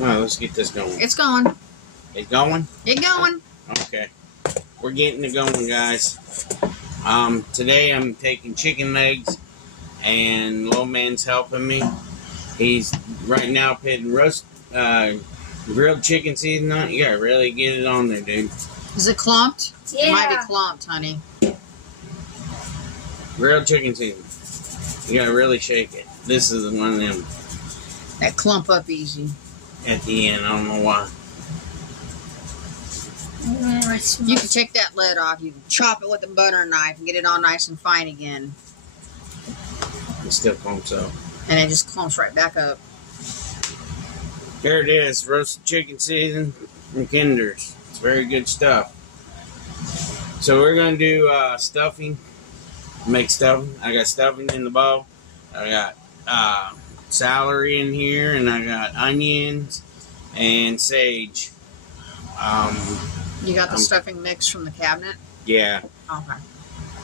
All right, let's get this going. It's going. It's going? It's going. Okay. We're getting it going, guys. Today I'm taking chicken legs, and Low Man's helping me. He's right now putting grilled chicken seasoning on it. You gotta really get it on there, dude. Is it clumped? Yeah. It might be clumped, honey. Grilled chicken seasoning. You gotta really shake it. This is one of them That clump up easy. at the end. I don't know why. You can take that lid off. You can chop it with a butter knife and get it all nice and fine again. It still clumps up. And it just clumps right back up. Here it is, roasted chicken season from Kinder's. It's very good stuff. So we're gonna do stuffing. Make stuffing. I got stuffing in the bowl. I got celery in here, and I got onions and sage. You got the stuffing mix from the cabinet? Yeah. Okay.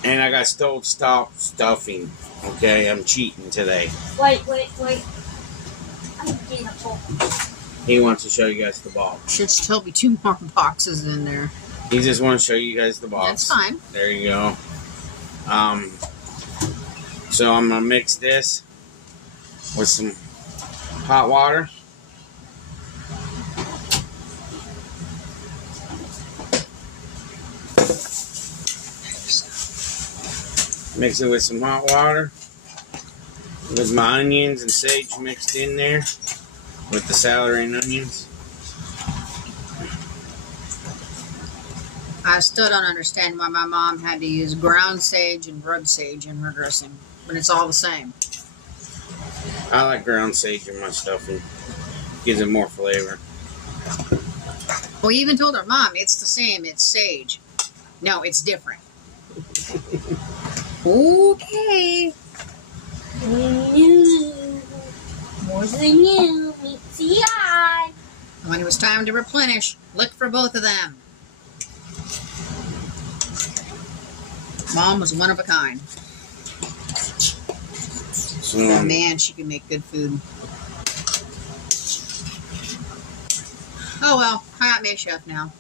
And I got stovetop stuffing. Okay, I'm cheating today. Wait. I'm getting a bowl. He wants to show you guys the box. Should still be 2 more boxes in there. He just wants to show you guys the box. That's fine. There you go. So I'm gonna mix this with some hot water. Mix it with some hot water with my onions and sage mixed in there with the celery and onions. I still don't understand why my mom had to use ground sage and rub sage in her dressing when it's all the same. I like ground sage in my stuffing. Gives it more flavor. We even told her, Mom, it's the same. It's sage. No, it's different. Okay. More than you meets the eye. When it was time to replenish, look for both of them. Mom was one of a kind. So, Oh man, she can make good food. Oh well, I got me a chef now.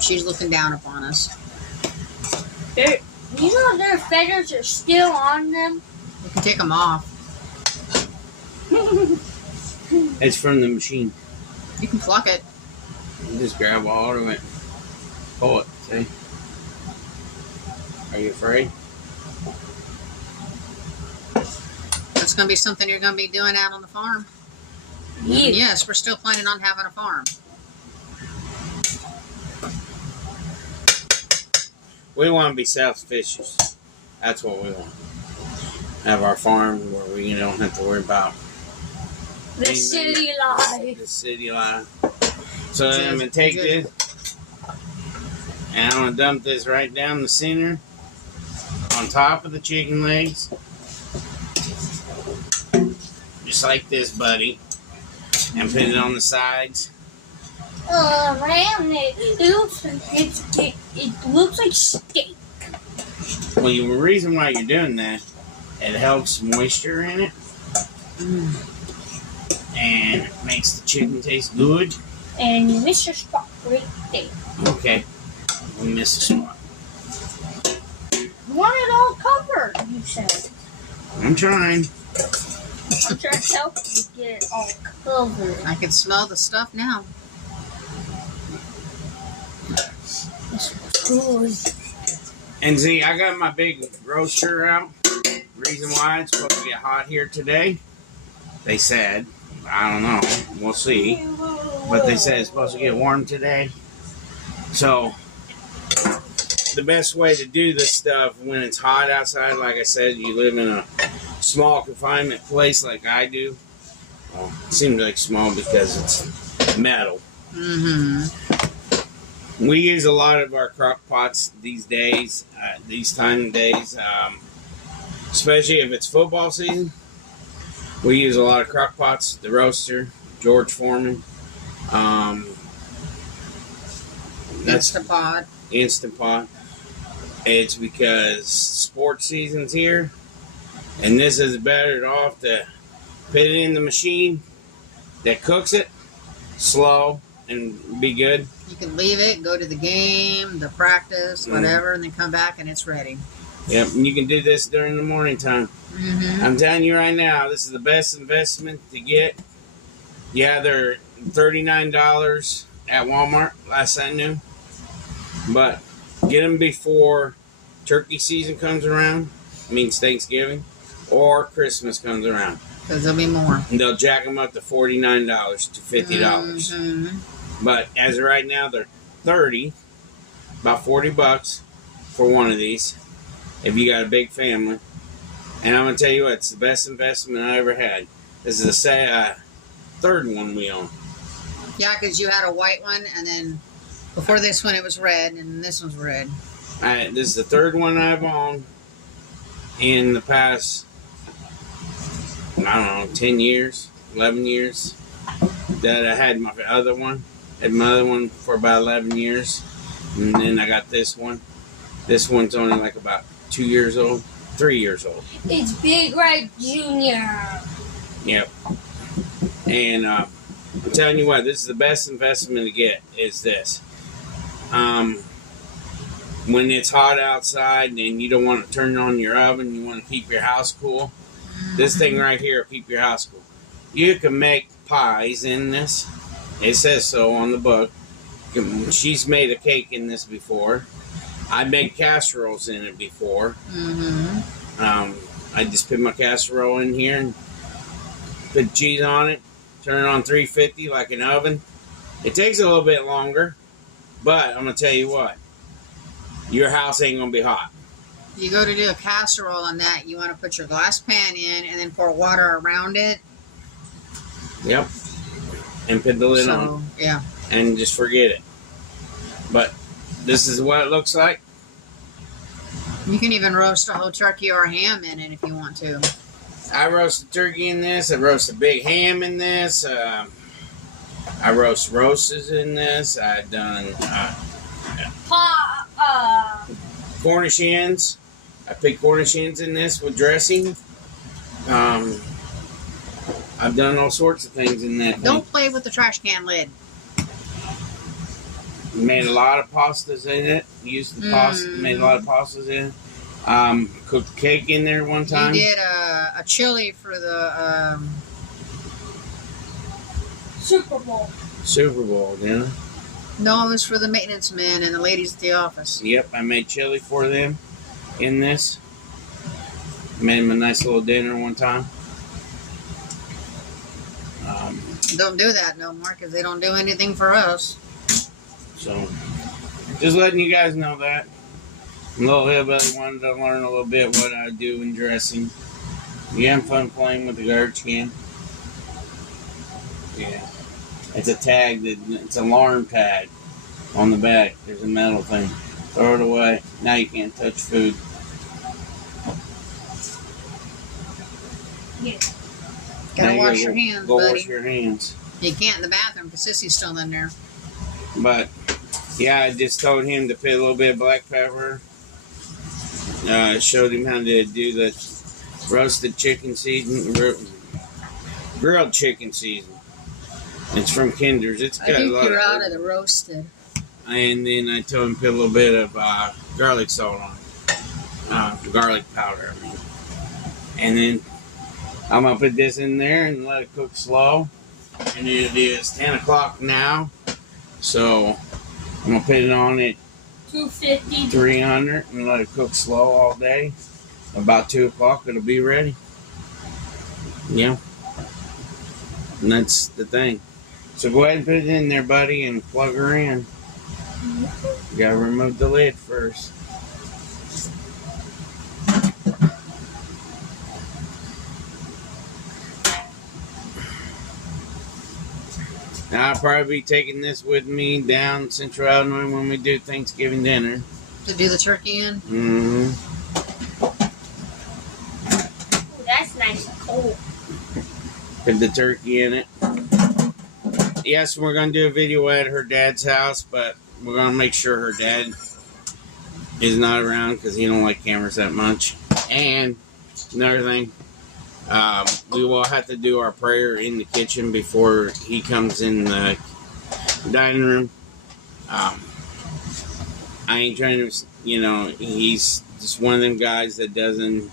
She's looking down upon us. You know their feathers are still on them? You can take them off. it's from the machine. You can pluck it. You just grab all of it. Pull it, see? Are you afraid? That's going to be something you're going to be doing out on the farm. Yeah. Yes, we're still planning on having a farm. We want to be self-sufficient. That's what we want. Have our farm where we don't have to worry about The city life. the city life. So then I'm going to take this and I'm going to dump this right down the center on top of the chicken legs. Just like this, buddy. And put it on the sides. Around it. It looks like steak. Well, the reason why you're doing that, it helps moisture in it. And it makes the chicken taste good. And you missed your spot right there. Okay. We missed a spot. You want it all covered, you said. I'm trying. I'm trying to help you get it all covered. I can smell the stuff now. Good. And see, I got my big roaster out. Reason why it's supposed to get hot here today, they said. I don't know. We'll see. But they said it's supposed to get warm today. So, the best way to do this stuff when it's hot outside, like I said, you live in a small confinement place like I do. Well, it seems like small because it's metal. We use a lot of our crock pots these days, these time of days, especially if it's football season. We use a lot of crock pots, the roaster, George Foreman. That's Instant Pot. It's because sports season's here, and this is better off to put it in the machine that cooks it slow and be good. You can leave it, go to the game, the practice, whatever, and then come back and it's ready. Yep, and you can do this during the morning time. Mm-hmm. I'm telling you right now, this is the best investment to get. Yeah, they're $39 at Walmart, last I knew. But get them before turkey season comes around, means Thanksgiving, or Christmas comes around. Because there'll be more. And they'll jack them up to $49 to $50. Mm-hmm. But as of right now, they're $30, about $40 for one of these, if you got a big family. And I'm going to tell you what, it's the best investment I ever had. This is the third one we own. Yeah, because you had a white one, and then before this one it was red, and this one's red. This is the third one I've owned in the past, I don't know, 10 years, 11 years. That I had my other one. Had my other one for about 11 years. And then I got this one. This one's only like about 2 years old, 3 years old. It's Big Red Junior. Yep. And I'm telling you what, this is the best investment to get, is this. When it's hot outside and you don't want to turn on your oven, you want to keep your house cool, this thing right here will keep your house cool. You can make pies in this. It says so on the book. She's made a cake in this before. I made casseroles in it before. I just put my casserole in here and put cheese on it. Turn it on 350 like an oven. It takes a little bit longer, but I'm going to tell you what. Your house ain't going to be hot. You go to do a casserole on that, you want to put your glass pan in and then pour water around it. Yep. And put the lid on. Yeah. And just forget it. But this is what it looks like. You can even roast a whole turkey or a ham in it if you want to. I roast a turkey in this. I roast a big ham in this. I roast roasts in this. I've done Cornish hens. I put Cornish hens in this with dressing. I've done all sorts of things in that. Don't play with the trash can lid. Made a lot of pastas in it. Used the pasta. Made a lot of pastas in it. Cooked cake in there one time. You did a chili for the Super Bowl. Super Bowl, didn't I? No, it was for the maintenance men and the ladies at the office. Yep, I made chili for them in this. Made them a nice little dinner one time. Don't do that no more because they don't do anything for us. So, just letting you guys know that. Little Hillbilly wanted to learn a little bit what I do in dressing. You having fun playing with the garbage can? Yeah. It's a tag, it's an alarm tag on the back. There's a metal thing. Throw it away. Now you can't touch food. Yeah. Gotta wash your hands, go buddy. Wash your hands. You can't in the bathroom because Sissy's still in there. But, yeah, I just told him to put a little bit of black pepper. Showed him how to do the roasted chicken season, grilled chicken season. It's from Kinder's. It's got I think a lot you're of out of the roasted. And then I told him to put a little bit of garlic salt on it. Garlic powder, I mean. And then I'm going to put this in there and let it cook slow. And it is 10 o'clock now. So I'm going to put it on at 250. 300 and let it cook slow all day. About 2 o'clock, it'll be ready. Yeah. And that's the thing. So go ahead and put it in there, buddy, and plug her in. You gotta remove the lid first. Now, I'll probably be taking this with me down Central Illinois when we do Thanksgiving dinner. To do the turkey in? Mm-hmm. Ooh, that's nice and cold. Put the turkey in it. Yes, we're going to do a video at her dad's house, but we're going to make sure her dad is not around because he don't like cameras that much. And another thing, We will have to do our prayer in the kitchen before he comes in the dining room. I ain't trying to, he's just one of them guys that doesn't.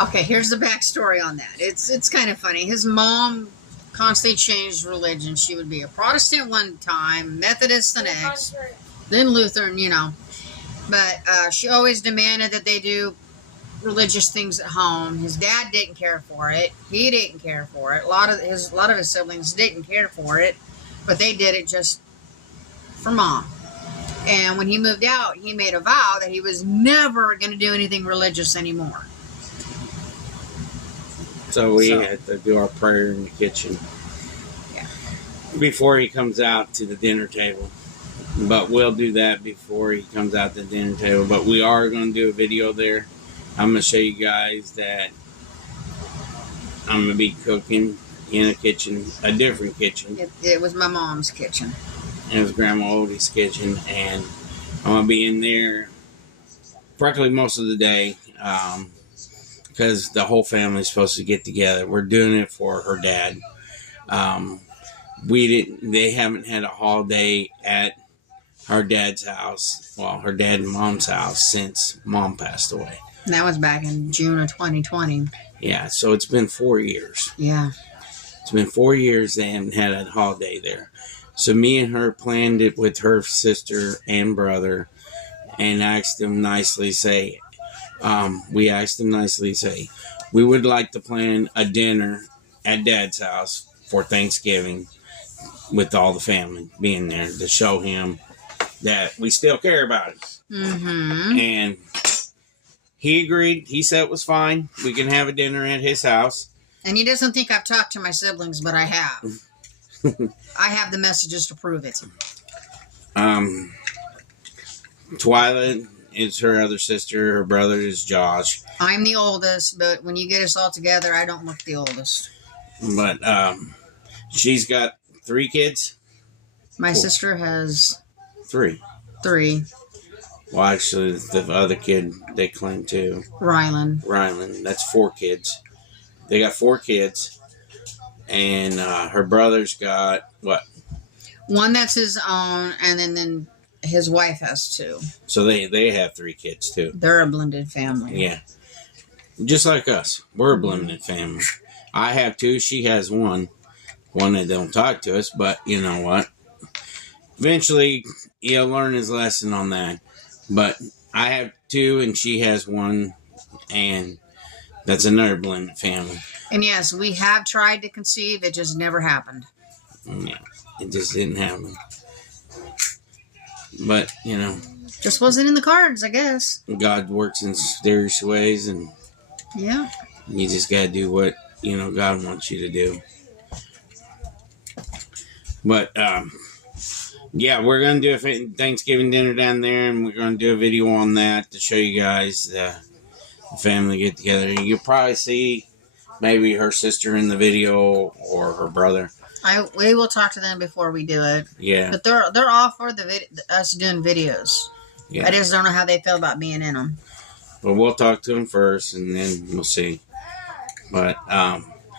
Okay, here's the backstory on that. It's kind of funny. His mom constantly changed religion. She would be a Protestant one time, Methodist the next, then Lutheran, But she always demanded that they do religious things at home. His dad didn't care for it. He didn't care for it. A lot of his siblings didn't care for it, but they did it just for mom. And when he moved out, he made a vow that he was never going to do anything religious anymore. So we had to do our prayer in the kitchen. Yeah. Before he comes out to the dinner table. But we'll do that before he comes out to the dinner table. But we are going to do a video there. I'm going to show you guys that I'm going to be cooking in a kitchen, a different kitchen. It was my mom's kitchen. It was Grandma Odie's kitchen. And I'm going to be in there practically most of the day. Because the whole family's supposed to get together. We're doing it for her dad. They haven't had a holiday at her dad's house, well, her dad and mom's house, since mom passed away. And that was back in June of 2020. Yeah, so it's been 4 years. Yeah. It's been 4 years they haven't had a holiday there. So me and her planned it with her sister and brother and asked them nicely, we would like to plan a dinner at Dad's house for Thanksgiving with all the family being there to show him that we still care about him. Mm-hmm. And he agreed. He said it was fine. We can have a dinner at his house. And he doesn't think I've talked to my siblings, but I have. I have the messages to prove it. Twyla is her other sister. Her brother is Josh. I'm the oldest, but when you get us all together, I don't look the oldest. But she's got 3 kids. My sister has 3. 3. Well, actually, the other kid they claim too. Rylan. That's 4 kids. They got 4 kids. And her brother's got, what? One that's his own, and then his wife has 2. So they have 3 kids too. They're a blended family. Yeah. Just like us. We're a blended family. I have 2. She has 1. One that don't talk to us, but you know what? Eventually, he'll learn his lesson on that. But I have 2 and she has 1. And that's another blended family. And yes, we have tried to conceive. It just never happened. Yeah. It just didn't happen. But, Just wasn't in the cards, I guess. God works in mysterious ways, and Yeah. you just got to do what, God wants you to do. But, yeah, we're going to do a Thanksgiving dinner down there, and we're going to do a video on that to show you guys the family get together. You'll probably see maybe her sister in the video or her brother. We will talk to them before we do it. Yeah. But they're all for us doing videos. Yeah. I just don't know how they feel about being in them. But we'll talk to them first, and then we'll see. But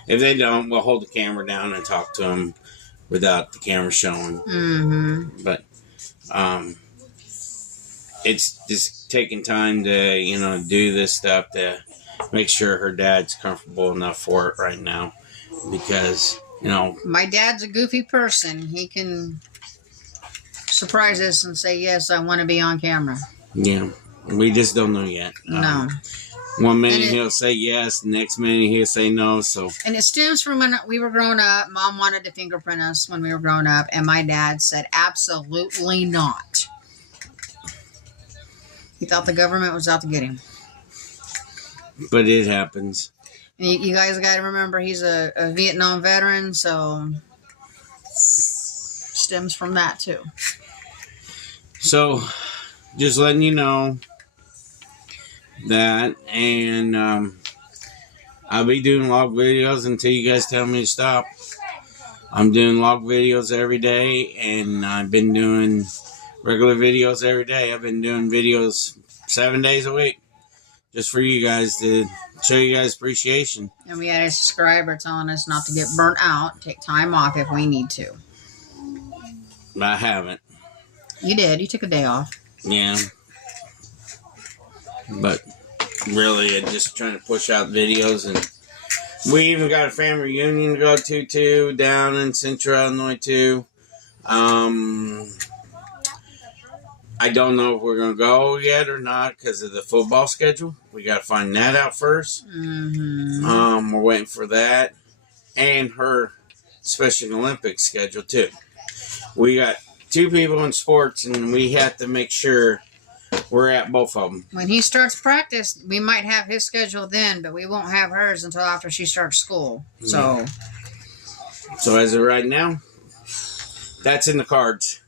if they don't, we'll hold the camera down and talk to them without the camera showing. Mm-hmm. But it's just taking time to, do this stuff to make sure her dad's comfortable enough for it right now. Because, My dad's a goofy person. He can surprise us and say, yes, I want to be on camera. Yeah, we just don't know yet. No. One minute he'll say yes, the next minute he'll say no. So. And it stems from when we were growing up. Mom wanted to fingerprint us when we were growing up, and my dad said absolutely not. He thought the government was out to get him. But it happens. And you guys got to remember, he's a Vietnam veteran, so stems from that too. So, just letting you know that, and I'll be doing log videos until you guys tell me to stop. I'm doing log videos every day, and I've been doing regular videos every day. I've been doing videos 7 days a week. just for you guys to show you guys appreciation. And we had a subscriber telling us not to get burnt out, take time off if we need to. But I haven't. You did. You took a day off. Yeah. But really, I'm just trying to push out videos. And we even got a family reunion to go to, too, down in Central Illinois, too. I don't know if we're going to go yet or not because of the football schedule. We got to find that out first. Mm-hmm. We're waiting for that. And her Special Olympics schedule, too. We got 2 people in sports, and we have to make sure we're at both of them. When he starts practice, we might have his schedule then, but we won't have hers until after she starts school. So as of right now, that's in the cards.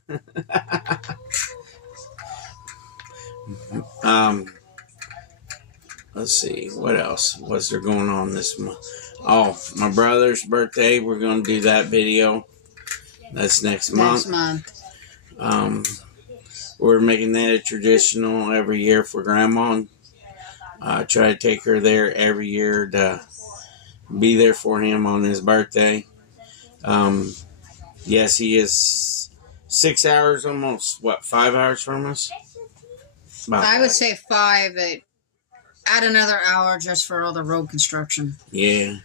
Let's see, what else was there going on this month? Oh, my brother's birthday. We're going to do that video. That's next month. We're making that a traditional every year for Grandma. Try to take her there every year to be there for him on his birthday. Yes, he is 6 hours almost, 5 hours from us? I would say 5, but add another hour just for all the road construction. Yeah.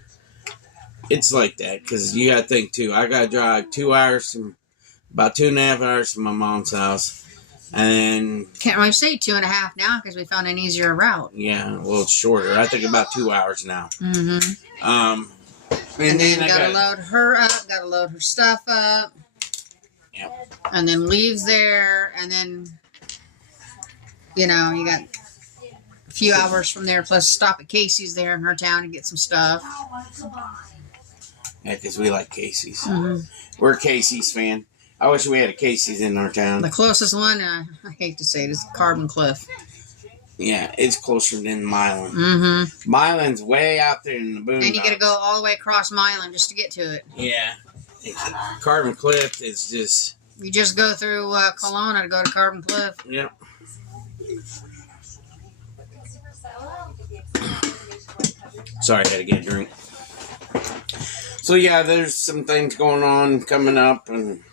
It's like that, because you got to think, too. I got to drive 2 hours, about 2.5 hours from my mom's house. And can't really say 2.5 now because we found an easier route. Yeah, well, it's shorter. I think about 2 hours now. Mm-hmm. And then gotta load her up, gotta load her stuff up. Yep. And then leaves there, and then you got a few hours from there, plus stop at Casey's there in her town and get some stuff. Yeah, because we like Casey's. Mm-hmm. We're a Casey's fan. I wish we had a Casey's in our town. The closest one, I hate to say it, is Carbon Cliff. Yeah, it's closer than Milan. Mm-hmm. Milan's way out there in the boondocks. And you got to go all the way across Milan just to get to it. Yeah. Carbon Cliff is just... You just go through Kelowna to go to Carbon Cliff. Yep. Sorry, I had to get a drink. So, yeah, there's some things going on coming up and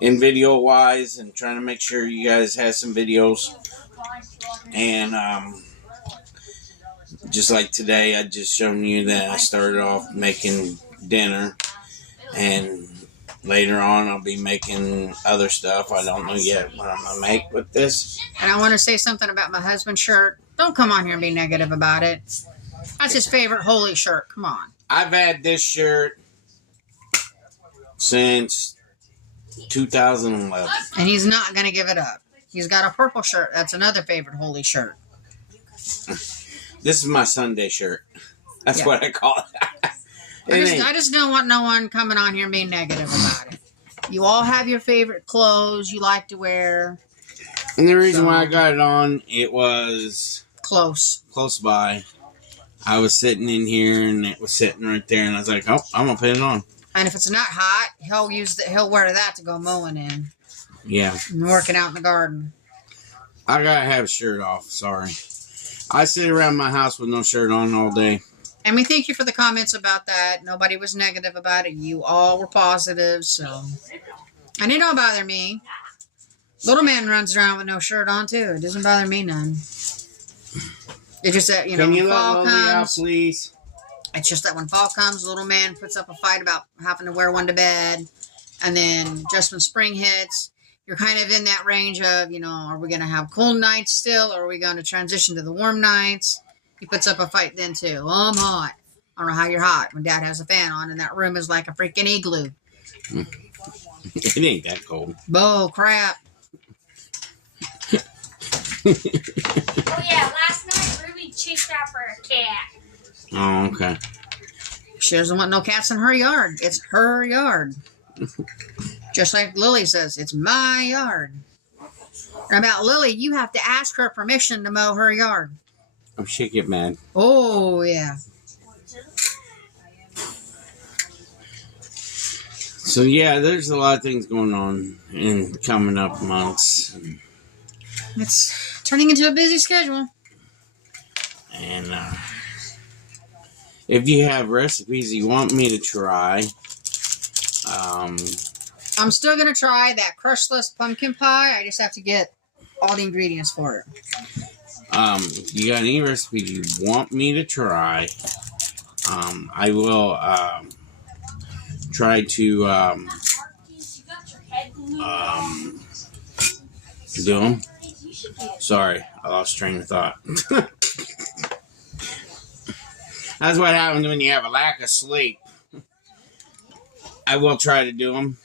in video-wise, and trying to make sure you guys have some videos. And just like today, I just shown you that I started off making dinner, and later on I'll be making other stuff. I don't know yet what I'm going to make with this. And I want to say something about my husband's shirt. Don't come on here and be negative about it. That's his favorite holy shirt. Come on. I've had this shirt since 2011. And he's not going to give it up. He's got a purple shirt. That's another favorite holy shirt. This is my Sunday shirt. That's what I call it. I just don't want no one coming on here and being negative about it. You all have your favorite clothes you like to wear. And the reason why I got it on, it was close by. I was sitting in here and it was sitting right there, and I was like, "Oh, I'm gonna put it on." And if it's not hot, he'll wear that to go mowing in. Yeah. And working out in the garden. I gotta have a shirt off. Sorry. I sit around my house with no shirt on all day. And we thank you for the comments about that. Nobody was negative about it. You all were positive, so. And it don't bother me. Little man runs around with no shirt on, too. It doesn't bother me none. It's just that, Can you let fall Lily out, comes. please? It's just that when fall comes, little man puts up a fight about having to wear one to bed. And then just when spring hits, you're kind of in that range of, are we going to have cold nights still? Or are we going to transition to the warm nights? He puts up a fight then, too. Oh, I'm hot. I don't know how you're hot when Dad has a fan on and that room is like a freaking igloo. It ain't that cold. Oh, crap. Oh yeah, last night Ruby chased after a cat. Oh, okay. She doesn't want no cats in her yard. It's her yard. Just like Lily says, it's my yard. And about Lily, you have to ask her permission to mow her yard. Oh, she'll get mad. Oh, yeah. So, yeah, there's a lot of things going on in coming up months. It's turning into a busy schedule. And if you have recipes you want me to try, I'm still going to try that crushless pumpkin pie. I just have to get all the ingredients for it. you got any recipes you want me to try, I will try to do them. Sorry, I lost train of thought. That's what happens when you have a lack of sleep. I will try to do them.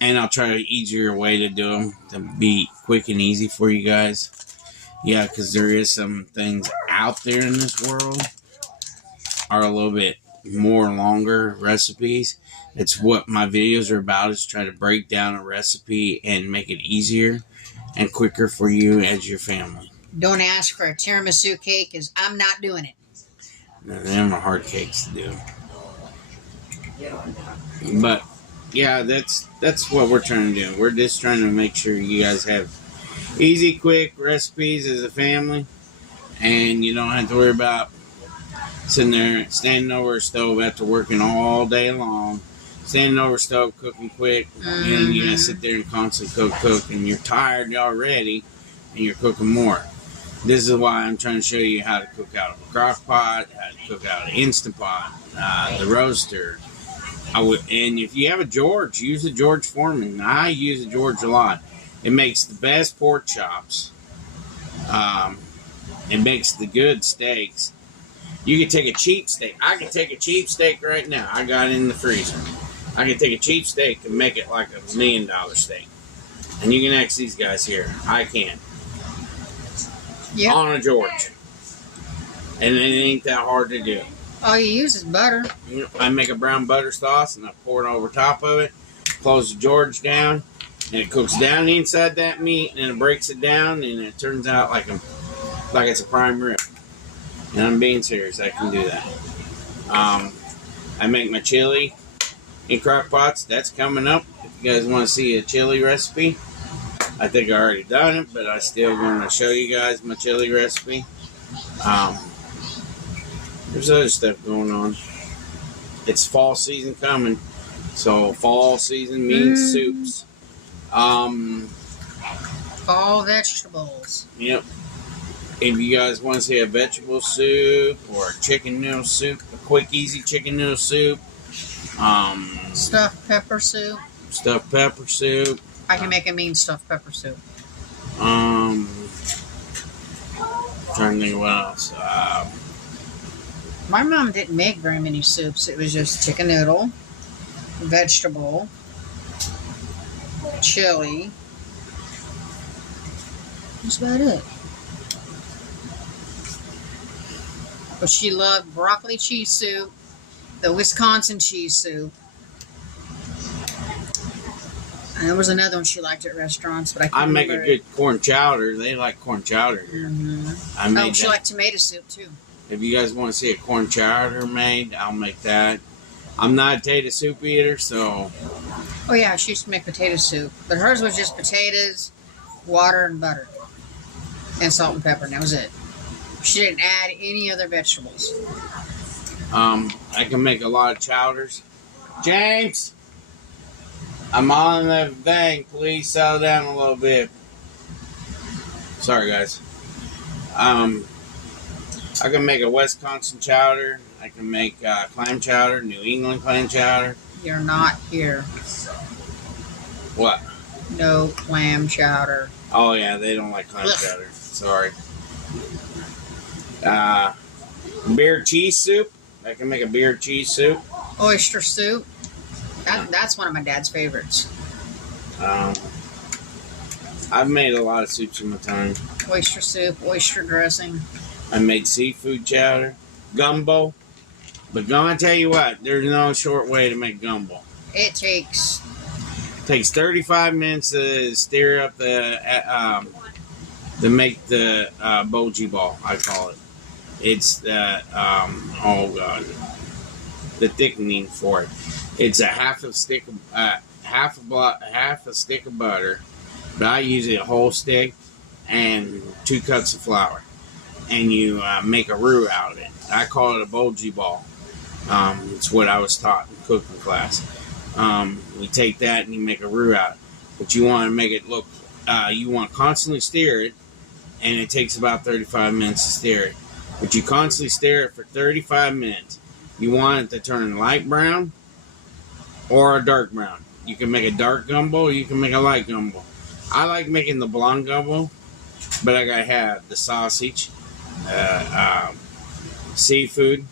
And I'll try an easier way to do them to be quick and easy for you guys. Yeah, because there is some things out there in this world are a little bit more longer recipes. It's what my videos are about, is try to break down a recipe and make it easier and quicker for you as your family. Don't ask for a tiramisu cake, because I'm not doing it. Now, them are hard cakes to do. But yeah, that's what we're trying to do. We're just trying to make sure you guys have easy, quick recipes as a family, and you don't have to worry about sitting there standing over a stove after working all day long, standing over a stove cooking quick, and you gotta sit there and constantly cook, and you're tired already, and you're cooking more. This is why I'm trying to show you how to cook out of a crock pot, how to cook out of an Instant Pot, the roaster. And if you have a George, use a George Foreman. I use a George a lot. It makes the best pork chops. It makes the good steaks. You can take a cheap steak. I can take a cheap steak right now. I got it in the freezer. I can take a cheap steak and make it like $1 million steak. And you can ask these guys here. I can. Yep. On a George. And it ain't that hard to do. All you use is butter. You know, I make a brown butter sauce and I pour it over top of it. Close the George down, and it cooks down inside that meat, and it breaks it down, and it turns out like it's a prime rib. And I'm being serious. I can do that. I make my chili in crock pots. That's coming up. If you guys want to see a chili recipe, I think I already done it, but I still want to show you guys my chili recipe. There's other stuff going on. It's fall season coming. So fall season means soups. Fall vegetables. Yep. If you guys want to see a vegetable soup or a chicken noodle soup, a quick, easy chicken noodle soup. Stuffed pepper soup. Stuffed pepper soup. I can make a mean stuffed pepper soup. Trying to think what else. My mom didn't make very many soups. It was just chicken noodle, vegetable, chili. That's about it. But she loved broccoli cheese soup, the Wisconsin cheese soup. And there was another one she liked at restaurants, but I can't make a remember good corn chowder. They like corn chowder here. I made she that. liked tomato soup too. If you guys want to see a corn chowder made, I'll make that. I'm not a potato soup eater, so... Oh yeah, she used to make potato soup. But hers was just potatoes, water, and butter. And salt and pepper, and that was it. She didn't add any other vegetables. I can make a lot of chowders. James! I'm on the thing. Please settle down a little bit. Sorry, guys. I can make a Wisconsin chowder. I can make clam chowder, New England clam chowder. You're not here. What? No clam chowder. Oh, yeah, they don't like clam chowder. Sorry. Beer cheese soup. I can make a beer cheese soup. Oyster soup. That's one of my dad's favorites. I've made a lot of soups in my time. Oyster soup, oyster dressing. I made seafood chowder, gumbo. But gonna tell you what, there's no short way to make gumbo. It takes 35 minutes to stir up to make the boji ball, I call it. It's the the thickening for it. It's a half a stick of butter, but I use a whole stick, and 2 cups of flour, and you make a roux out of it. I call it a bulgy ball. It's what I was taught in cooking class. We take that and you make a roux out. But you want to make it look, you want to constantly stir it, and it takes about 35 minutes to stir it. But you constantly stir it for 35 minutes. You want it to turn light brown or a dark brown. You can make a dark gumbo, or you can make a light gumbo. I like making the blonde gumbo, but I gotta have the sausage, seafood,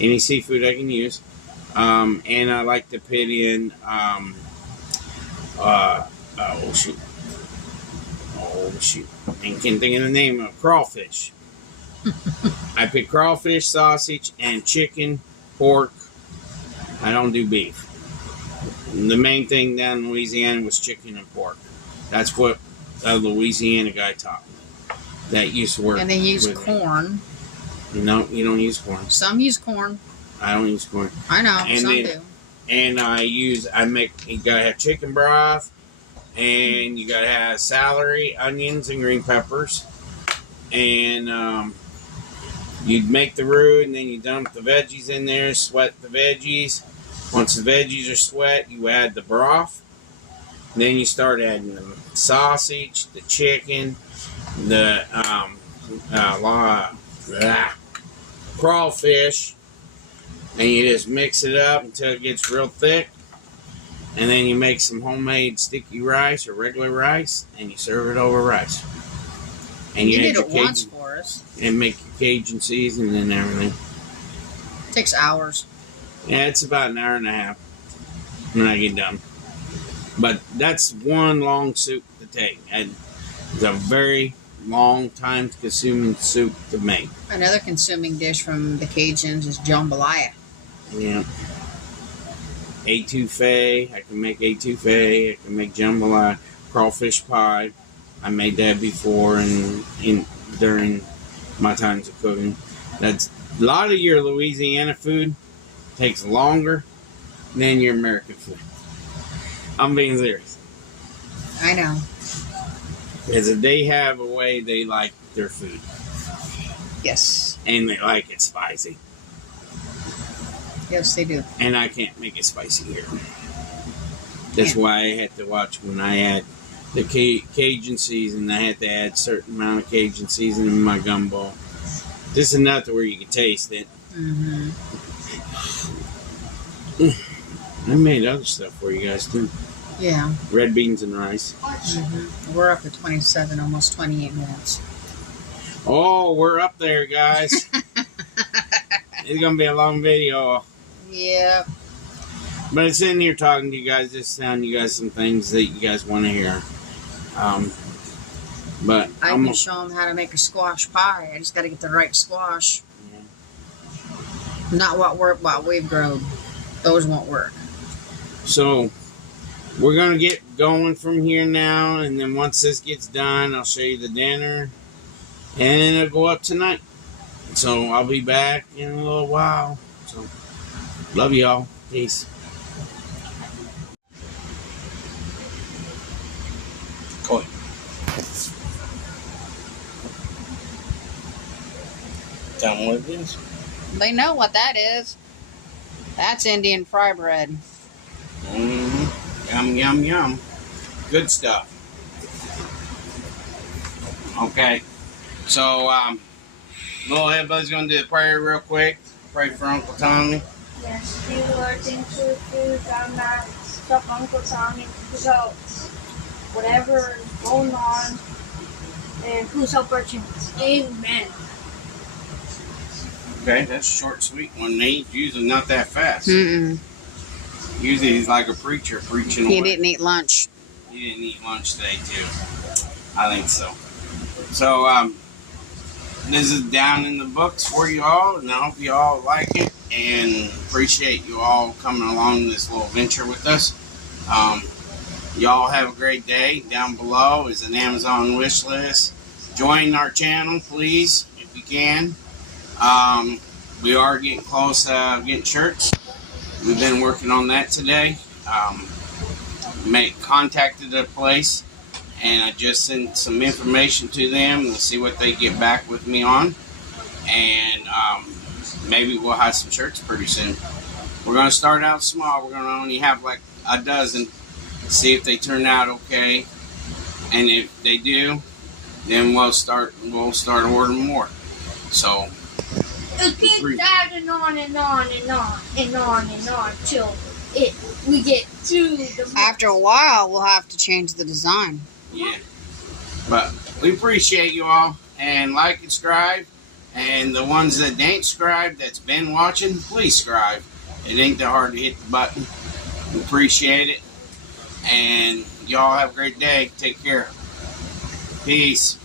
any seafood I can use, and I like to put in oh shoot, I can't think of the name of crawfish. I put crawfish, sausage, and chicken, pork. I don't do beef. And the main thing down in Louisiana was chicken and pork. That's what a Louisiana guy taught me. That used to work. And they use with me. corn. No, you don't use corn. Some use corn. I don't use corn. I know, And some then- do. And you gotta have chicken broth, and you gotta have celery, onions, and green peppers. And you'd make the roux, and then you dump the veggies in there, sweat the veggies. Once the veggies are sweat, you add the broth. Then you start adding the sausage, the chicken, the crawfish, and you just mix it up until it gets real thick. And then you make some homemade sticky rice or regular rice, and you serve it over rice. And You add did your it once Cajun, for us. and make your Cajun seasoning and everything. Takes hours. Yeah, it's about an hour and a half when I get done. But that's one long soup to take. And it's a very long time consuming soup to make. Another consuming dish from the Cajuns is jambalaya. Yeah. Etouffee. I can make etouffee. I can make jambalaya. Crawfish pie. I made that before and during my times of cooking. That's a lot of your Louisiana food takes longer than your American food. I'm being serious. I know. Because they have a way they like their food. Yes. And they like it spicy. Yes, they do. And I can't make it spicy here. That's why I had to watch when I add the Cajun season. I had to add a certain amount of Cajun seasoning in my gumbo. Just enough to where you can taste it. Mm-hmm. I made other stuff for you guys too. Yeah. Red beans and rice. Mm-hmm. We're up to 27, almost 28 minutes. Oh, we're up there, guys. It's going to be a long video. Yeah. But it's in here talking to you guys, just telling you guys some things that you guys want to hear. But I I'm can show them how to make a squash pie. I just got to get the right squash. Not what we've grown. Those won't work. So we're gonna get going from here now, and then once this gets done, I'll show you the dinner, and it'll go up tonight. So I'll be back in a little while. So love y'all. Peace. Cool. Tell them what it is. They know what that is. That's Indian fry bread. Yum, yum, yum. Good stuff. Okay. So, little everybody's going to do the prayer real quick. Pray for Uncle Tommy. Yes, dear Lord, thank you for that. Stop Uncle Tommy. So, whatever is going on, and please help our chance. Amen. Okay, that's short, sweet one. He's usually not that fast. Mm-mm. Usually he's like a preacher preaching He away. didn't eat lunch. He didn't eat lunch today, too. I think so. So, this is down in the books for you all, and I hope you all like it and appreciate you all coming along this little venture with us. Y'all have a great day. Down below is an Amazon wish list. Join our channel, please, if you can. We are getting close to getting shirts. We've been working on that today. Contacted a place, and I just sent some information to them and see what they get back with me on. And maybe we'll have some shirts pretty soon. We're going to start out small. We're going to only have like a dozen. See if they turn out okay. And if they do, then we'll start ordering more. So it keeps adding on and on and on and on and on till we get to the. After a while, we'll have to change the design. yeah. But we appreciate you all, and like and subscribe. And the ones that ain't subscribed, that's been watching, please subscribe. It ain't that hard to hit the button. We appreciate it. And y'all have a great day. Take care. Peace.